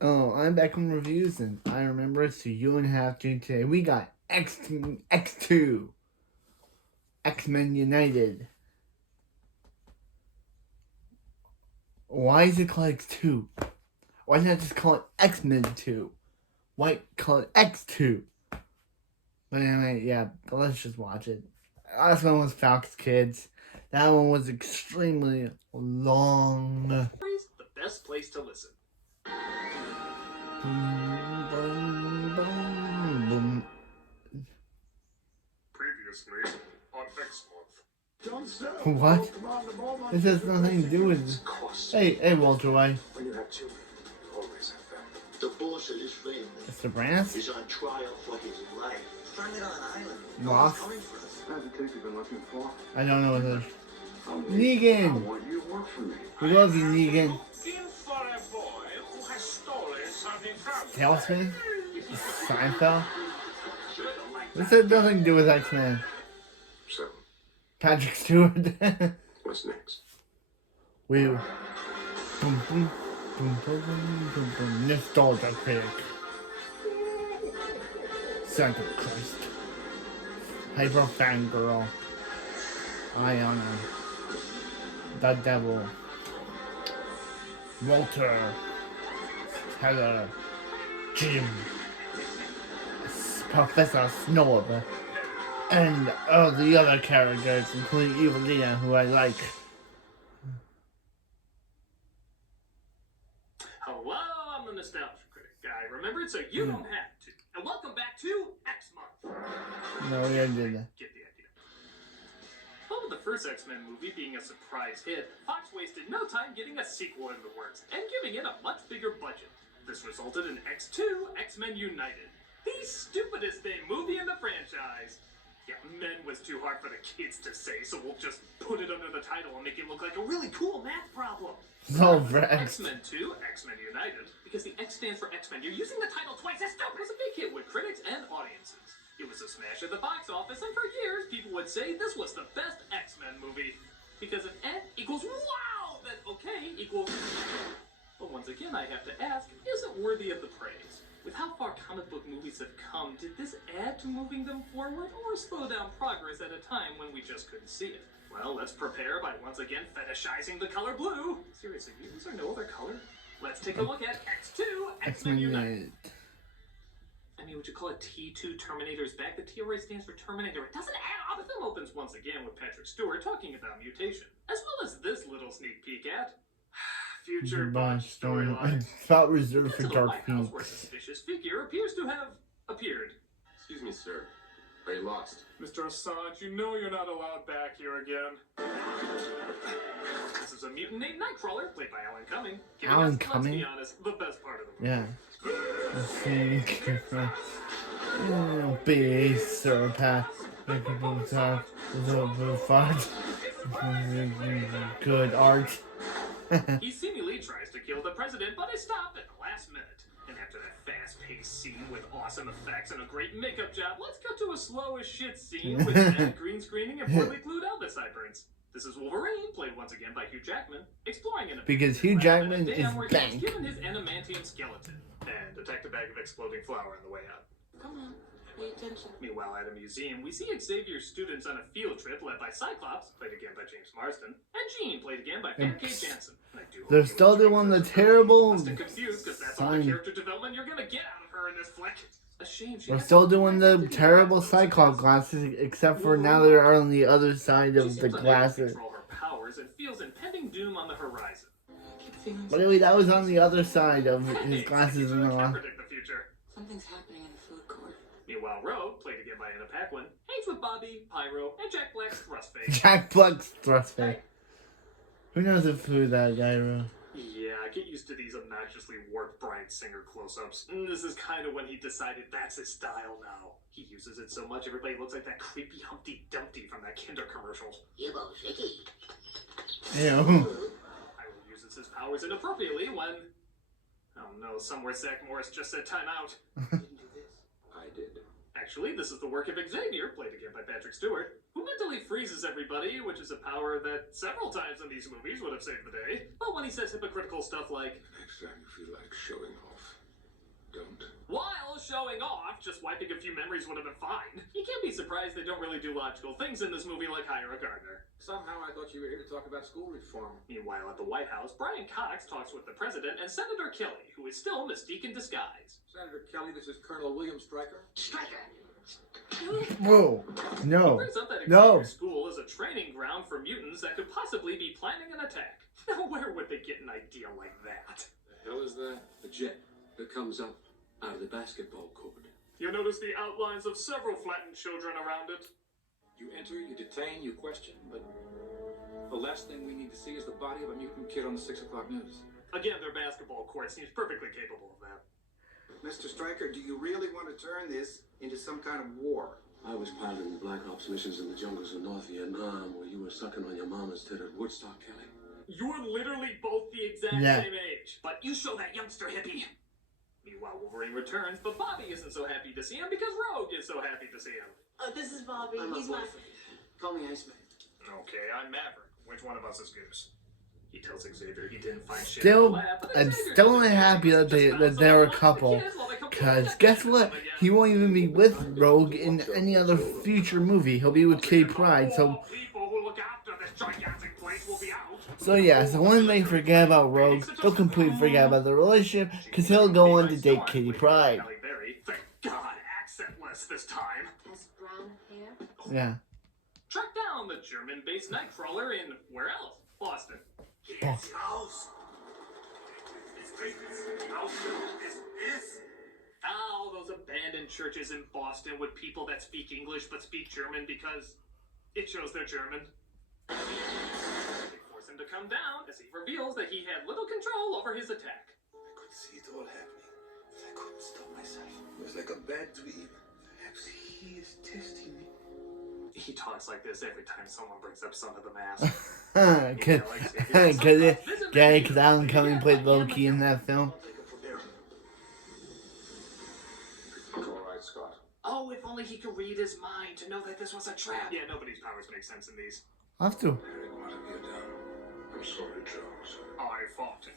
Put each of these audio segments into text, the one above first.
Oh, I'm back on reviews, and I remember it's a year and a half during today. We got X2, X-Men United. Why is it called X2? Why not just call it X-Men 2? Why call it X2? But anyway, yeah, let's just watch it. Last one was Fox Kids. That one was extremely long. The best place to listen. Previously on X Month. What? This has nothing to do with. Hey, Walter White. When you have children, you always have them. The boss of this family Mr. Brance? is on trial for his life. Stranded on an island. Lost? Coming for us. How's the tape you've been looking for? I don't know what it is. Negan! I Negan! want you to work for me. We love you, Negan. In for a boy who has stolen something from Tailspin? Seinfeld? This has nothing to do with X-Men. So, Patrick Stewart. what's next? We. Boom, boom, boom, boom, boom, boom, boom. Nostalgia critic. Santa Christ. Hyper fangirl. Iona. The Devil. Walter. Heather. Jim. Professor Snob. And all the other characters, including Evelina, who I like. Hello, I'm the Nostalgia Critic guy. Remember it so you don't have to. And welcome back to X Month. No, we already did that. Get the idea. Well, with the first X-Men movie being a surprise hit, Fox wasted no time getting a sequel in the works and giving it a much bigger budget. This resulted in X2, X-Men United, the stupidest damn movie in the franchise. Yeah, men was too hard for the kids to say, so we'll just put it under the title and make it look like a really cool math problem. So Rex. X-Men 2, X-Men United, because the X stands for X-Men. You're using the title twice. That's stupid. It was a big hit with critics and audiences. It was a smash at the box office, and for years, people would say this was the best X-Men movie. Because if N equals wow, then okay equals... But once again, I have to ask, is it worthy of the praise? With how far comic book movies have come, did this add to moving them forward, or slow down progress at a time when we just couldn't see it? Well, let's prepare by once again fetishizing the color blue. Seriously, is there no other color? Let's take a look at X2, X-Men United. I mean, would you call it T2 Terminator's Back? The T already stands for Terminator. It doesn't add up. The film opens once again with Patrick Stewart talking about mutation, as well as this little sneak peek at future Bond storyline. Felt reserved for The Dark White House, where a Phoenix. suspicious figure appears to have appeared. Excuse me, sir. Are you lost? Mr. Assange, you know you're not allowed back here again. This is a mutant named Nightcrawler, played by Alan Cumming. Giving Alan us, Cumming? let's be honest, the best part of the movie. Yeah. Base Surpass. Good art. He seemingly tries to kill the president, but is stopped at the last minute. And after that fast-paced scene with awesome effects and a great makeup job, let's cut to a slow-as-shit scene with bad green screening and poorly glued Elvis sideburns. This is Wolverine, played once again by Hugh Jackman, exploring an Because Hugh Jackman is where bank. he's given his adamantium skeleton and detect a bag of exploding flour on the way out. Come on, pay attention. Meanwhile, at a museum, we see Xavier's students on a field trip led by Cyclops, played again by James Marsden, and Jean, played again by Fan K. Jansen. And I do hope They're you still enjoy doing the this. terrible Lost and confused, 'cause that's all the sign. character development you're gonna get out of her in this flick. A shame she We're has still to doing the identity terrible crisis. Cyclops glasses, except for now they're on the other side She of the seems unable to glasses. control her powers and feels impending doom on the horizon. Keep feeling By the way, that was on the other side of his Hey, glasses you and can't all. predict the future. something's happening in the food court. Meanwhile, Rogue, played again by Anna Paquin, hangs with Bobby, Pyro, and Jack Black's Thrustface. Jack Black's Thrustface. Who knows who that guy wrote? Yeah, I get used to these obnoxiously warped Bryan Singer close-ups. This is kind of when he decided that's his style now. He uses it so much everybody looks like that creepy Humpty Dumpty from that Kinder commercial. You both Vicky. Ew. Pyro uses his powers inappropriately when... Oh no, somewhere Zach Morris just said time out. I did. Actually, this is the work of Xavier, played again by Patrick Stewart, who mentally freezes everybody, which is a power that several times in these movies would have saved the day. But when he says hypocritical stuff like, Next time you feel like showing off, don't. while showing off, just wiping a few memories would have been fine. You can't be surprised they don't really do logical things in this movie like hire a gardener. Somehow I thought you were here to talk about school reform. Meanwhile, at the White House, Brian Cox talks with the president and Senator Kelly, who is still Mystique in disguise. Senator Kelly, this is Colonel William Stryker. Striker! Whoa. He No. brings up that No. Xavier School is a training ground for mutants that could possibly be planning an attack. Now, where would they get an idea like that? The hell is that? A jet that comes up out of the basketball court. You notice the outlines of several flattened children around it. You enter, you detain, you question, but the last thing we need to see is the body of a mutant kid on the 6 o'clock news. Again, their basketball court seems perfectly capable of that. Mr. Stryker, do you really want to turn this into some kind of war? I was piloting the Black Ops missions in the jungles of North Vietnam where you were sucking on your mama's tit at Woodstock, Kelly. You're literally both the exact Yeah. same age, but you show that youngster hippie. Meanwhile, Wolverine returns, but Bobby isn't so happy to see him because Rogue is so happy to see him. This is Bobby. I'm He's a my... boyfriend. Call me Iceman. Okay, I'm Maverick. Which one of us is Goose? He tells Xavier he didn't find shit Still, in the lab, but I'm Xavier still doesn't unhappy care. that they Just that they're a bounce couple. off the kids while they come Cause back guess and what? them again. He won't even be with Rogue in any other future movie. He'll be with K Pride. So People who look after this gigantic place will be out. yeah. So when they forget about Rogue, they'll completely forget about the relationship. Cause he'll go on to date Kitty Pryde. Halle Berry, thank God, accentless this time. Has brown hair? Yeah. Track down the German-based Nightcrawler in where else? Boston. His house. His house is this. Oh, those abandoned churches in Boston with people that speak English but speak German because it shows they're German. They force him to come down as he reveals that he had little control over his attack. I could see it all happening, but I couldn't stop myself. It was like a bad dream. Perhaps he is testing me. He talks like this every time someone brings up Son of the Mask. Cause Alan Cumming played Loki in that film. I'll take it from there. All right, Scott. Oh, if only he could read his mind to know that this was a trap. Yeah, nobody's powers make sense in these. I'll have to. Eric, what have you done? I'm sorry, Charles. I fought it.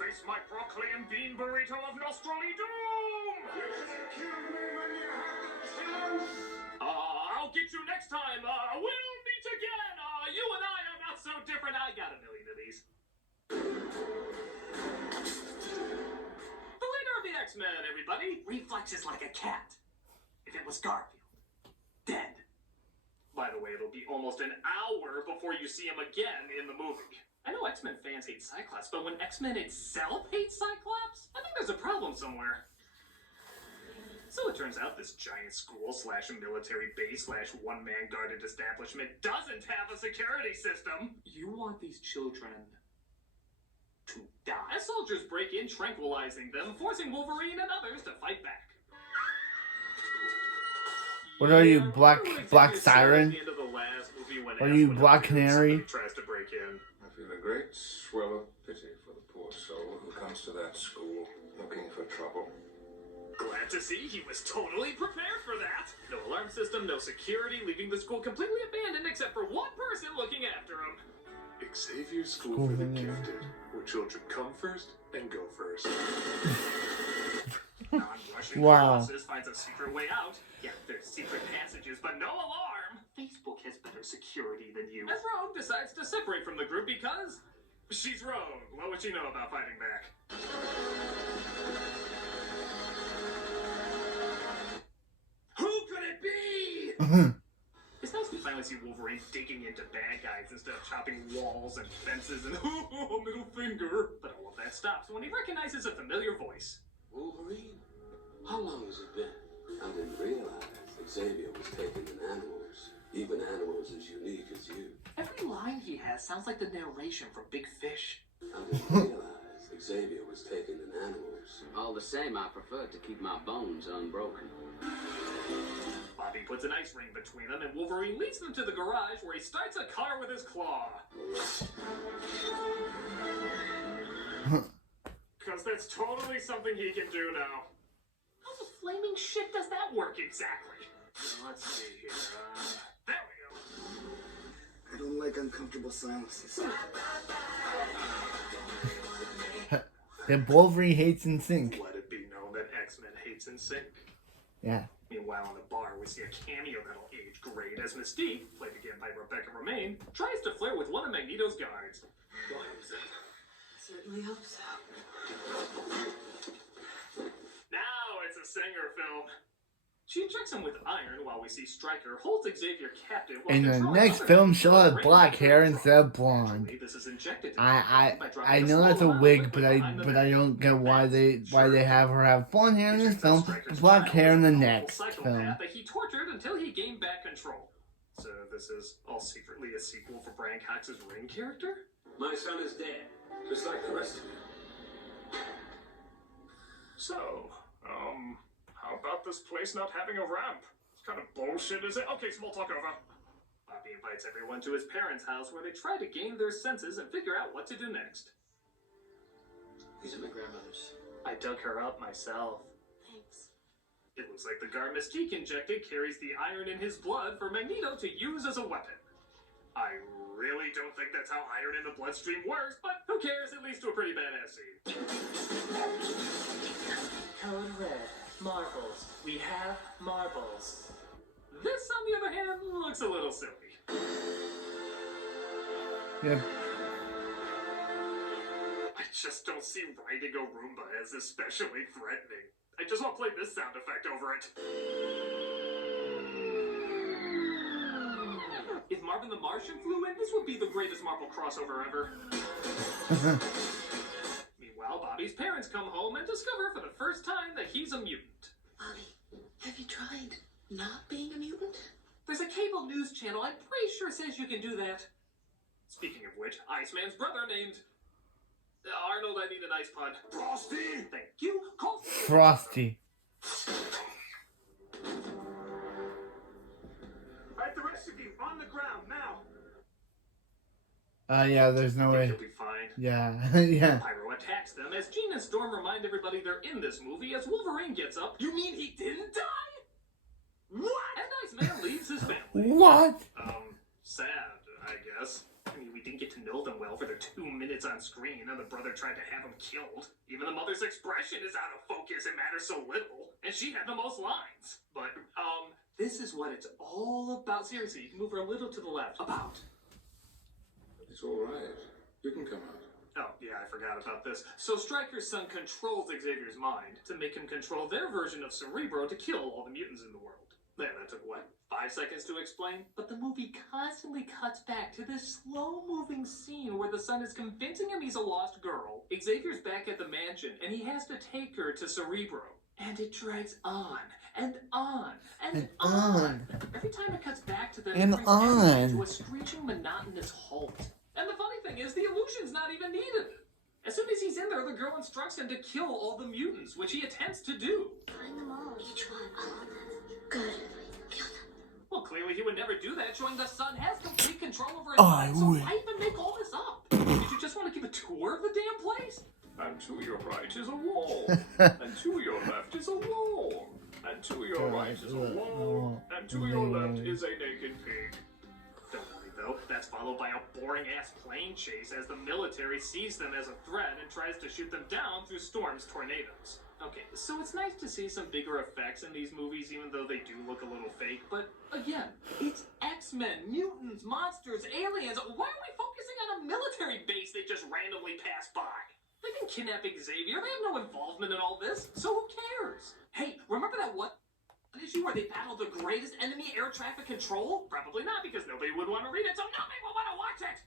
Face my Proclean bean burrito of Nostrali Doom! I'll get you next time. We'll meet again. You and I are not so different. I got a million of these. The leader of the X-Men, everybody. Reflexes like a cat. If it was Garfield. Dead. By the way, it'll be almost an hour before you see him again in the movie. I know X-Men fans hate Cyclops, but when X-Men itself hates Cyclops, I think there's a problem somewhere. So it turns out this giant school / military base / one-man guarded establishment doesn't have a security system. You want these children to die. As soldiers break in, tranquilizing them, forcing Wolverine and others to fight back. What are you, Black Xavier said Siren? at the end of the last movie when Are asked you what Black happens if Canary? somebody tries to break in. I feel a great swell of pity for the poor soul who comes to that school looking for trouble. Glad to see he was totally prepared for that. No alarm system, no security, leaving the school completely abandoned except for one person looking after him. Xavier's School for the Gifted, where children come first and go first. Non-rushing Wow. Colossus finds a secret way out. Yeah, there's secret passages, but no alarm. Facebook has better security than you. As Rogue decides to separate from the group because she's Rogue. What would she know about fighting back? Who could it be? It's nice to finally see Wolverine digging into bad guys instead of chopping walls and fences and middle finger. But all of that stops when he recognizes a familiar voice. Wolverine? How long has it been? I didn't realize Xavier was taking in animals, even animals as unique as you. Every line he has sounds like the narration from Big Fish. I didn't realize Xavier was taking in animals. All the same, I prefer to keep my bones unbroken. Bobby puts an ice ring between them, and Wolverine leads them to the garage where he starts a car with his claw. Because that's totally something he can do now. How the flaming shit does that work exactly? Let's see here. There we go. I don't like uncomfortable silences. That Wolverine hates in sync. Let it be known that X-Men hates in sync. Yeah. Meanwhile, in the bar, we see a cameo that'll age great as Mystique, played again by Rebecca Romaine, tries to flirt with one of Magneto's guards. Why was that? Certainly hope so. Now it's a Singer film. She injects him with iron while we see Stryker holds Xavier captive. While In the controlling next other film, mutants she'll with have brain black hair control. instead of blonde. Actually, this is injected I by dropping know that's a small amount of wig, liquid but behind the I neck. don't get why they have her have blonde hair in this Pictures that film, Stryker's and black child hair in was the a next psychopath film. that he tortured until he gained back control. So this is all secretly a sequel for Brian Cox's Ring character? My son is dead. Just like the rest of you. So, how about this place not having a ramp? What kind of bullshit is it? Okay, small talk over. Bobby invites everyone to his parents' house where they try to gain their senses and figure out what to do next. He's at my grandmother's. I dug her up myself. Thanks. It looks like the guard Mystique injected carries the iron in his blood for Magneto to use as a weapon. I really don't think that's how iron in the bloodstream works, but who cares? It leads to a pretty badass scene. Code red. Marbles. We have marbles. This, on the other hand, looks a little silly. Yeah. I just don't see riding a Roomba as especially threatening. I just want to play this sound effect over it. If Marvin the Martian flew in, this would be the greatest Marvel crossover ever. Meanwhile, Bobby's parents come home and discover for the first time that he's a mutant. Bobby, have you tried not being a mutant? There's a cable news channel I'm pretty sure says you can do that. Speaking of which, Iceman's brother named... Arnold, I need an ice pun. Frosty! Thank you. Call Frosty. Alright, the rest of you, on the ground, now! Yeah, there's no way. You'll be fine. Yeah, yeah. Pyro attacks them as Jean and Storm remind everybody they're in this movie as Wolverine gets up. You mean he didn't die? What? And Iceman leaves his family. What? Sad, I guess. I mean, we didn't get to know them well for their 2 minutes on screen, and the brother tried to have him killed. Even the mother's expression is out of focus, it matters so little. And she had the most lines. But, this is what it's all about. Seriously, you can move her a little to the left. About. It's all right. You can come out. Oh, yeah, I forgot about this. So Stryker's son controls Xavier's mind to make him control their version of Cerebro to kill all the mutants in the world. There, that took, what, 5 seconds to explain? But the movie constantly cuts back to this slow-moving scene where the son is convincing him he's a lost girl. Xavier's back at the mansion, and he has to take her to Cerebro. And it drags on, and on, and on. Every time it cuts back to them, And it brings on. everything to a screeching, monotonous halt. And the funny thing is, the illusion's not even needed. As soon as he's in there, the girl instructs him to kill all the mutants, which he attempts to do. Find them all. Each one. All of them. Good. Kill them. Well, clearly he would never do that, showing the son has complete control over his I mind, so would. why even make all this up? Did you just want to give a tour of the damn place? And to your right is a wall. And to your left is a wall. And to your right is a wall. And to your left is a naked pig. Don't worry though, that's followed by a boring-ass plane chase as the military sees them as a threat and tries to shoot them down through Storm's tornadoes. Okay, so it's nice to see some bigger effects in these movies, even though they do look a little fake, but again, it's X-Men, mutants, monsters, aliens. Why are we focusing on a military base they just randomly pass by? They didn't kidnap Xavier, they have no involvement in all this, so who cares? Hey, remember that one issue where they battled the greatest enemy air traffic control? Probably not, because nobody would want to read it, so nobody will want to watch it!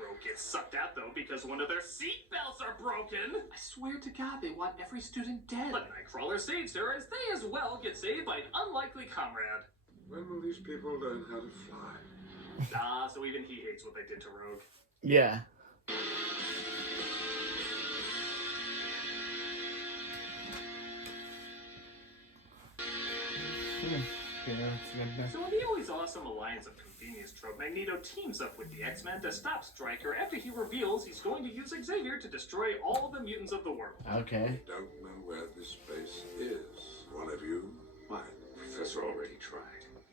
Rogue gets sucked out, though, because one of their seat belts are broken! I swear to God, they want every student dead. But Nightcrawler saves her, as they as well get saved by an unlikely comrade. When will these people learn how to fly? So even he hates what they did to Rogue. Yeah. So in the always awesome alliance of convenience trope, Magneto teams up with the X-Men to stop Stryker after he reveals he's going to use Xavier to destroy all the mutants of the world. Okay. Don't know where this place is. One of you? What? Professor already tried.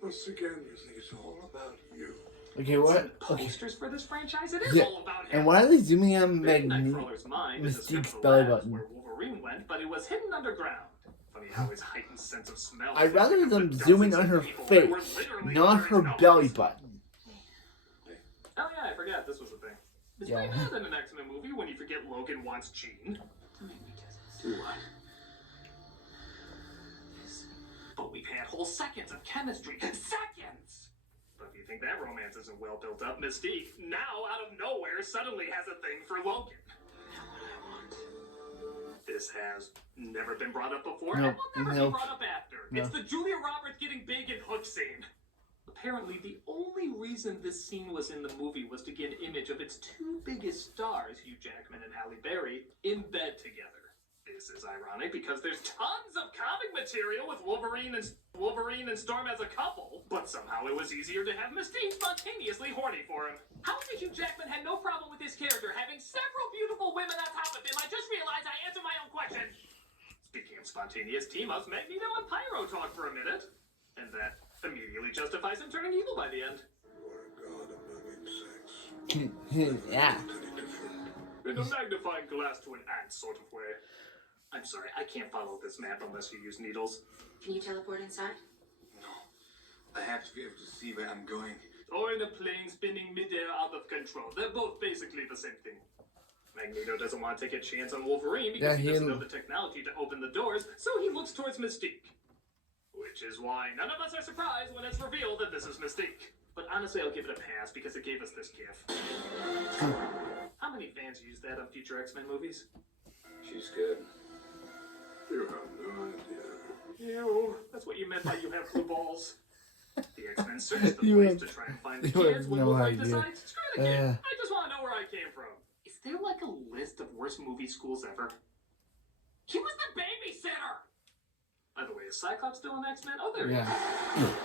Once again, you think it's all about you. Okay, what? Okay. Posters for this franchise? It is Yeah. all about him. And why are they zooming on Nightcrawler's mind is Mystique's the belly labs button? where Wolverine went, but it was hidden underground. Funny how his heightened sense of smell. I'd rather them zooming on her face, not her belly button. Oh yeah, I forgot this was a thing. It's pretty bad in an X-Men movie when you forget Logan wants Jean. Don't make me do this. Do what? But we've had whole seconds of chemistry. Seconds! But if you think that romance isn't well built up, Mystique, now out of nowhere, suddenly has a thing for Logan. Not what I want. This has never been brought up before, Nope. and will never Nope. be brought up after. No. It's the Julia Roberts getting big and hook scene. Apparently, the only reason this scene was in the movie was to get an image of its two biggest stars, Hugh Jackman and Halle Berry, in bed together. This is ironic because there's tons of comic material with Wolverine and Storm as a couple, but somehow it was easier to have Mystique spontaneously horny for him. How is it Hugh Jackman had no problem with his character having several beautiful women on top of him? I just realized I answered my own question. Speaking of spontaneous team-ups, Magneto and Pyro talk for a minute, and that immediately justifies him turning evil by the end. You are a god among insects. Yeah. In a magnifying glass to an ant sort of way. I'm sorry, I can't follow this map unless you use needles. Can you teleport inside? No. I have to be able to see where I'm going. Or in a plane spinning midair out of control. They're both basically the same thing. Magneto doesn't want to take a chance on Wolverine because he doesn't know the technology to open the doors, so he looks towards Mystique. Which is why none of us are surprised when it's revealed that this is Mystique. But honestly, I'll give it a pass because it gave us this gif. How many fans use that on future X-Men movies? She's good. You have no idea. Ew, that's what you meant by you have blue balls. The X-Men search the You place have- to try and find the you have kids when no Wolverine idea. decides, screw the kid, I just want to know where I came from. Is there like a list of worst movie schools ever? He was the babysitter! By the way, is Cyclops still an X-Men? Oh, there he is. Yeah.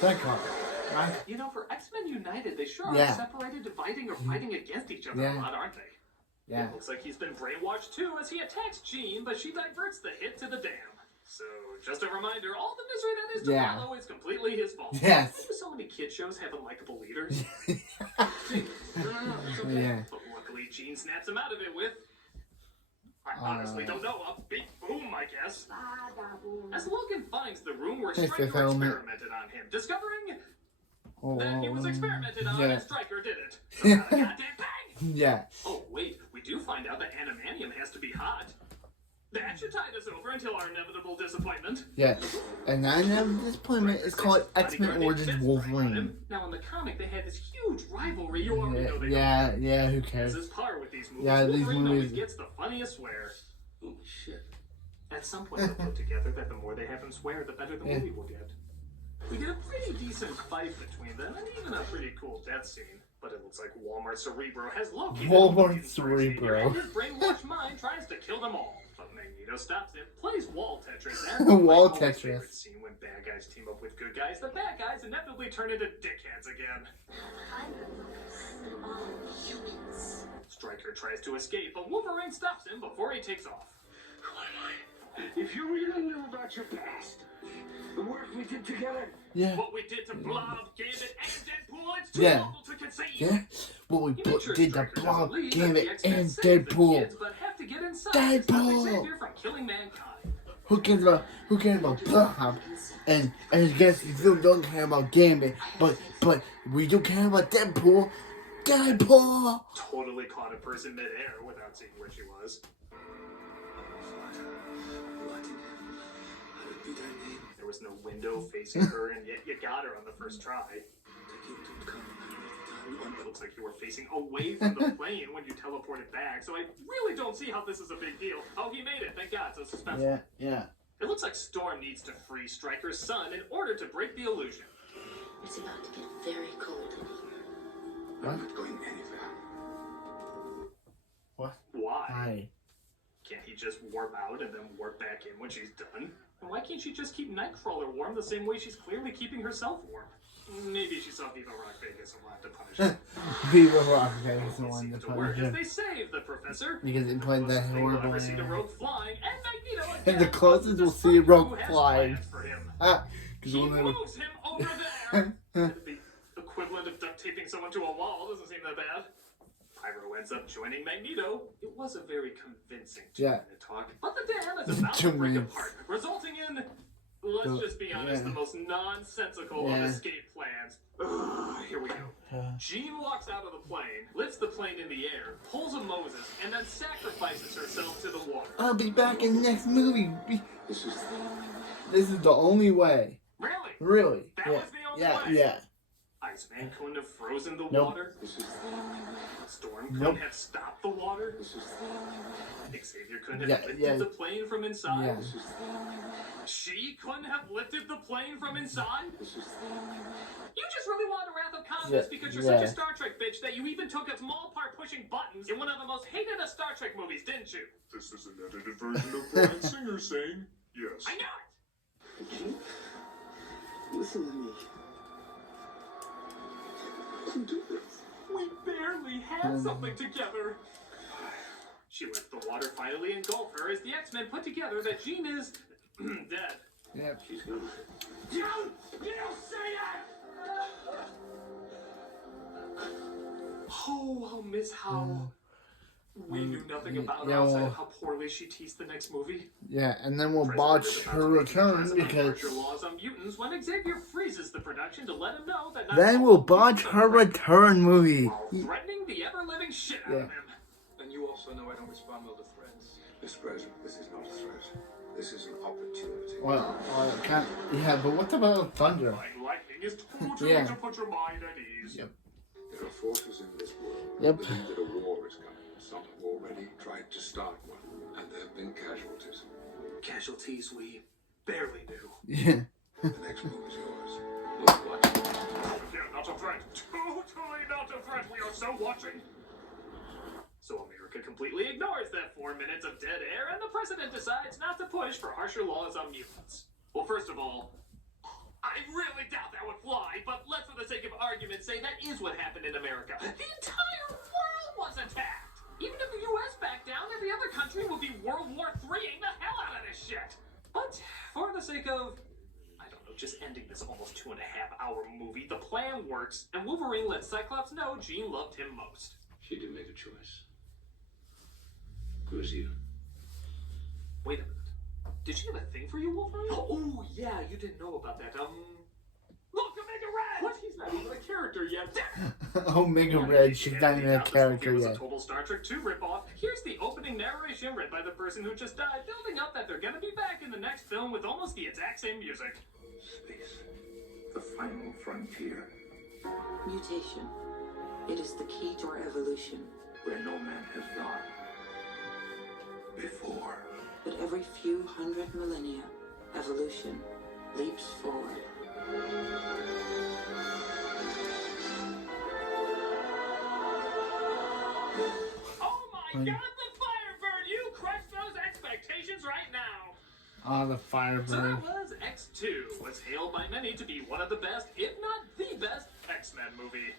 Cyclops. Right? You know, for X-Men United, they sure are Yeah. separated, dividing, or fighting against each other Yeah. a lot, aren't they? Yeah. It looks like he's been brainwashed too as he attacks Jean, but she diverts the hit to the dam. So, just a reminder, all the misery that is to Yeah. follow is completely his fault. Yes. Why do so many kid shows have unlikable leaders? Yeah. But luckily, Jean snaps him out of it with... I honestly don't know, a big boom, I guess. As Logan finds the room where That's the Stryker helmet. experimented on him, discovering Oh, that he was experimented on yeah. and Stryker did it. So not a goddamn thing! Yeah. Oh, wait, we do find out that animanium has to be hot. That should tide us over until our inevitable disappointment. Yeah. And now disappointment is called X-Men Origins Wolverine. Now, in the comic, they had this huge rivalry. You already know they Yeah, who This cares? is par with these movies. Yeah, these Wolverine always movies- gets the funniest swear. Holy shit. At some point, they'll put together that the more they have him swear, the better the movie will get. We get a pretty decent fight between them, and even a pretty cool death scene. But it looks like Walmart Cerebro has located Walmart Logan's first figure, Cerebro. and his brainwashed mind tries to kill them all. But Magneto stops him, plays wall Tetris, and Wall my always Tetris. favorite scene when bad guys team up with good guys. The bad guys inevitably turn into dickheads again. They're all humans. Stryker tries to escape, but Wolverine stops him before he takes off. Who am I? If you really knew about your past, the work we did together, Yeah. What we did to Blob, Gambit, and Deadpool, it's too Yeah. awful to conceive. Yeah. What we He made sure did to Stryker Blob, doesn't leave, Gambit, the X-Men and save the Deadpool. kids, but have to get inside to stop Deadpool. Xavier from killing mankind. Who cares about Blob? And I guess you still don't care about Gambit, but we do care about Deadpool. Deadpool! Totally caught a person midair without seeing where she was. What in heaven? How would be thy name? There was no window facing her, and yet you got her on the first try. The kingdom come on It looks like you were facing away from the plane when you teleported back, so I really don't see how this is a big deal. Oh, he made it, thank God, so suspenseful. Yeah. It looks like Storm needs to free Stryker's son in order to break the illusion. It's about to get very cold in here. I'm not going anywhere. What? Why? Hi. Can't he just warp out and then warp back in when she's done? And why can't she just keep Nightcrawler warm the same way she's clearly keeping herself warm? Maybe she saw Viva Rock Vegas and will have to punish him. Viva Rock Vegas the They one seem to to punish work as him. they save the professor. Because he played that Closest thing we'll horrible ever see to man. Rogue flying, and Magneto again. And the closest the we'll see Sprite Rogue Crew has flying. plans for him. Because He we'll never. moves him over there. The equivalent of duct taping someone to a wall doesn't seem that bad. Pyro ends up joining Magneto. It was a very convincing 2-minute talk, but the dam is about to 2 break minutes. apart, resulting in, let's just be honest, the most nonsensical of escape plans. Here we go. Jean walks out of the plane, lifts the plane in the air, pulls a Moses, and then sacrifices herself to the water. I'll be back in the next movie. This is This is the only way. Really? Really? That Yeah. was the only way? Yeah. Iceman couldn't have frozen the Nope. water. this is Storm couldn't Nope. have stopped the water. this is Xavier couldn't have lifted the plane from inside. Yeah. She couldn't have lifted the plane from inside. this is You just really wanted a Wrath of Congress because you're such a Star Trek bitch that you even took a small part pushing buttons in one of the most hated of Star Trek movies, didn't you? This is an edited version of Bryan Singer saying yes. I know it! listen to me. Do this. We barely had something together. She lets the water finally engulf her as the X-Men put together that Jean is dead. Yep. She's gone. You don't say that! Oh, I'll miss how we knew nothing about her outside of how poorly she teased the next movie. Yeah, and then we'll President botch is about her to make return an because. harsher laws on mutants when Xavier freezes the production to let him know that not Then all we'll botch mutants her are great, return movie. while threatening the ever-living shit out of him. And you also know I don't respond well to threats. Mr. President, this is not a threat. This is an opportunity. Well, yeah, but what about Thunder? Like lightning is totally Yeah. to put your mind at ease. Yep. There are forces in this world Yep. who believe that a war is coming. Some have already tried to start one, and there have been casualties. Casualties we barely knew. Yeah. The next move is yours. What? Yeah, not a threat. Totally not a threat. We are so watching. So America completely ignores that 4 minutes of dead air, and the president decides not to push for harsher laws on mutants. Well, first of all, I really doubt that would fly, but let's, for the sake of argument, say that is what happened in America. The entire world was attacked! Even if the U.S. backed down, every other country would be World War IIIing the hell out of this shit! But, for the sake of, I don't know, just ending this almost 2.5-hour movie, the plan works, and Wolverine lets Cyclops know Jean loved him most. She did make a choice. It was you. Wait a minute. Did she have a thing for you, Wolverine? Oh, yeah, you didn't know about that. Look, Omega Red! What? He's not even a character yet. Omega Red, she's not even a character It was yet. a total Star Trek 2 ripoff. Here's the opening narration read by the person who just died, building up that they're gonna be back in the next film with almost the exact same music. Space. The final frontier, Mutation. It is the key to our evolution. where no man has gone before. But every few hundred millennia, evolution leaps forward. Oh my god, the Firebird! You crushed those expectations right now! Oh, the So Firebird. that was X2, was hailed by many to be one of the best, if not the best, X-Men movie.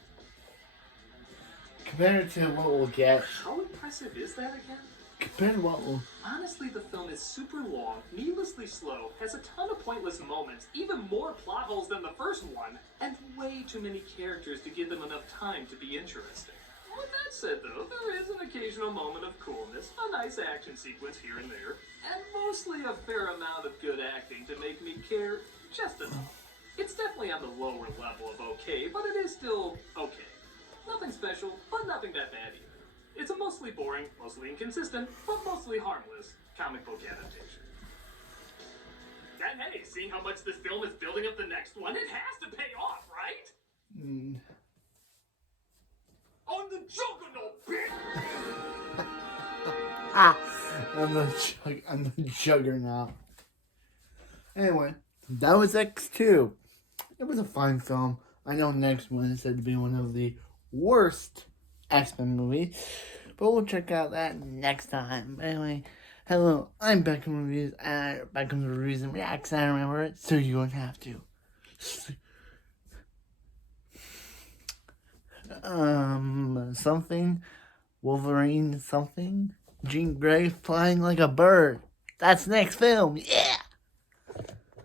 Compared to what we'll get. How impressive is that again? Compared to what we'll. Honestly, the film is super long, needlessly slow, has a ton of pointless moments, even more plot holes than the first one, and way too many characters to give them enough time to be interesting. With that said, though, there is an occasional moment of coolness, a nice action sequence here and there, and mostly a fair amount of good acting to make me care just enough. It's definitely on the lower level of okay, but it is still okay. Nothing special, but nothing that bad either. It's a mostly boring, mostly inconsistent, but mostly harmless comic book adaptation. And hey, seeing how much this film is building up the next one, it has to pay off, right? On the Juggernaut, bitch! I'm the Juggernaut. Anyway, that was X2. It was a fine film. I know next one is said to be one of the worst X-Men movies, but we'll check out that next time. But anyway, hello, I'm Beckham Reviews, Beckham's Reviews and Reacts, I remember it, so you won't have to. something. Wolverine something. Jean Grey flying like a bird. That's next film. Yeah!